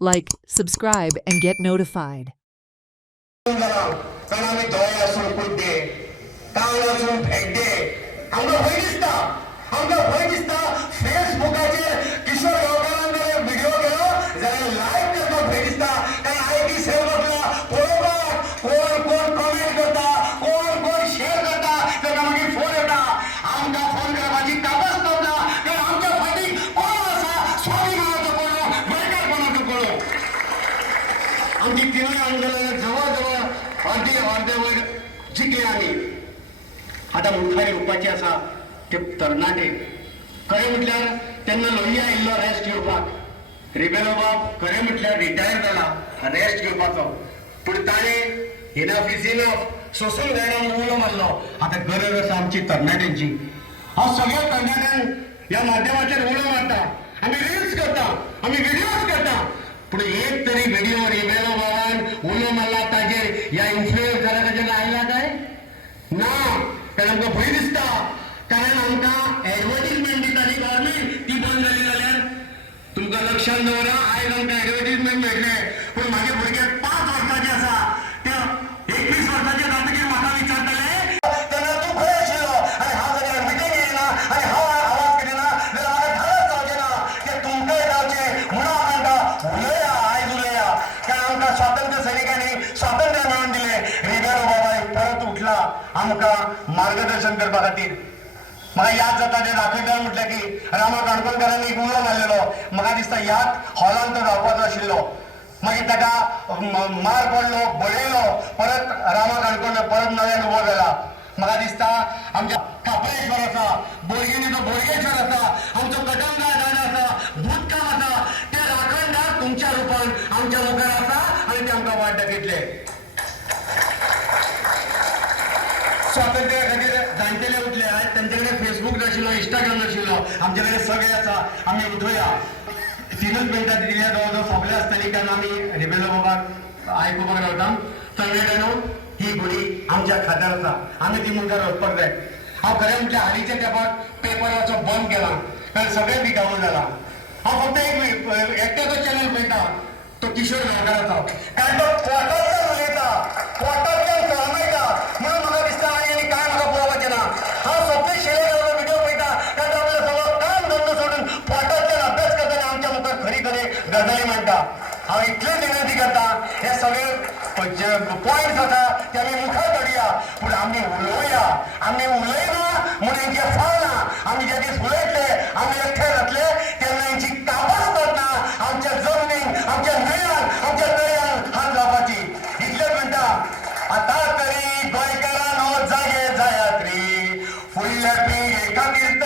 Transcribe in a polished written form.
like, subscribe, and get notified. आमची तिन्ही आंदोलन जवळजवळ अर्धेवर जिंकले आम्ही. आता मुखारी उपाची असा ते तरणाटे खरे म्हटल्यार त्यांना लोहिया इल्लो रेस्ट घेवपाक. रिबेलो बाब खरे म्हटल्यार रिटायर जाला रेस्ट घेवपाचो, पूण ताणें इनफ इज इनफ सोसून जायना उलो मारलो. आता गरज आसा आमची तरणाट्यांची. हांव सगळ्या तरणाट्यांक ह्या माध्यमाचेर उलो मारता. आमी रील्स करता, आमी व्हिडिओज करता, पूण एक तरी व्हिडिओ रिबेलो बाबान उलो मारला ताजेर ह्या इन्फ्लुएन्स जाला ताजेर आयला काय ना? कारण आमकां भंय दिसता. कारण आमकां एडवर्टीजमेंट दिताली गव्हर्मेंट, ती बंद जाली जाल्यार तुमकां लक्षात दवरा. आयज आमकां एडवर्टीजमेंट मेळटले, पूण म्हाजे भुरगे 5 वर्साचे आसा, ते 21 वर्साचे जातकीर म्हाका विचारतले तेन्ना तूं खंय आशिल्लो आनी हांव जाल्यार मिटींग येयना आनी हांव आवाज करिना जाल्यार म्हाका खरंच जावचें ना. ते तुमकांय जावचें म्हणून आमकां उलया, आयज उलया. कारण आमकां स्वातंत्र्य सैनिकांनी स्वातंत्र्य मेळोवन दिलें. रिबेलो बाबाय परत उठला आमकां मार्गदर्शन करपा खातीर. म्हाका याद जाता ते दाखयता म्हटलें की रामा काणकोणकारांनी एक उलो मारलेलो. म्हाका दिसता ह्याच हॉलांत तो रावपाचो आशिल्लो. मागीर ताका मार पडलो, बळयलो, परत रामा काणकोण परत नव्यान उबो जाला. म्हाका दिसता आमच्या खापरेश्वर आसा, बोडगिणीचो बोडगेश्वर आसा, आमचो कटमगाळ दादा आसा, भूतकाम आसा, ते राखणदार तुमच्या रुपान आमच्या मुखार आसा आनी ते आमकां वाट दाखयतले. स्वातंत्र्या खातीर जाणटेले उठले. आयज तांचे कडेन फेसबूक नाशिल्लो, इंस्टाग्राम नाशिल्लो, आमचे कडेन सगळे आसा. आमी उठोया. 3च मिनटां दिल्या जवळ सोंपले आसतली, कारण आमी रिबेलो बाबाक आयकुपाक रावता. तरणाट्यानो, ही घोडी आमच्या खात्यार आसा, आमी ती मुखार वचपाक जाय. हांव खरें म्हटल्यार हालींच्या तेंपाक पेपर वाचप बंद केला, कारण सगळें बिकावून जाला. हांव फक्त एकट्याचो चॅनल पळयता, तो किशोर गांवकाराचो, कारण तो क्वॉटरच्यान उलयता, क्वॉटरच्यान फळमायता. म्हणून म्हाका दिसता आनी कांय म्हाका पळोवपाचें ना. हांव सगळे शेळेकाराचो व्हिडिओ पळयता, कारण तो आपलें सगळो काम धंदो सोडून क्वॉटरच्यान अभ्यास करता आनी आमच्या मुखार खरी गजाली मांडटा. हांव इतलेच विनंती करता, हे सगळे पॉयंट्स आसा ते आमी मुखार काडुया, पूण आमी उलोवया. आमी उलयना म्हणून हेंचे फळ ना. आमी जे दीस उलयतले, आमी एकठांय जातले, तेन्ना हेंची काबार करना आमच्या जमनीक, आमच्या न्हंयान, आमच्या दर्यान हात लावपाची. इतलेच म्हणटा. आता तरी गोंयकारांनो जागे जायात रे, फुडल्या पिळगे खातीर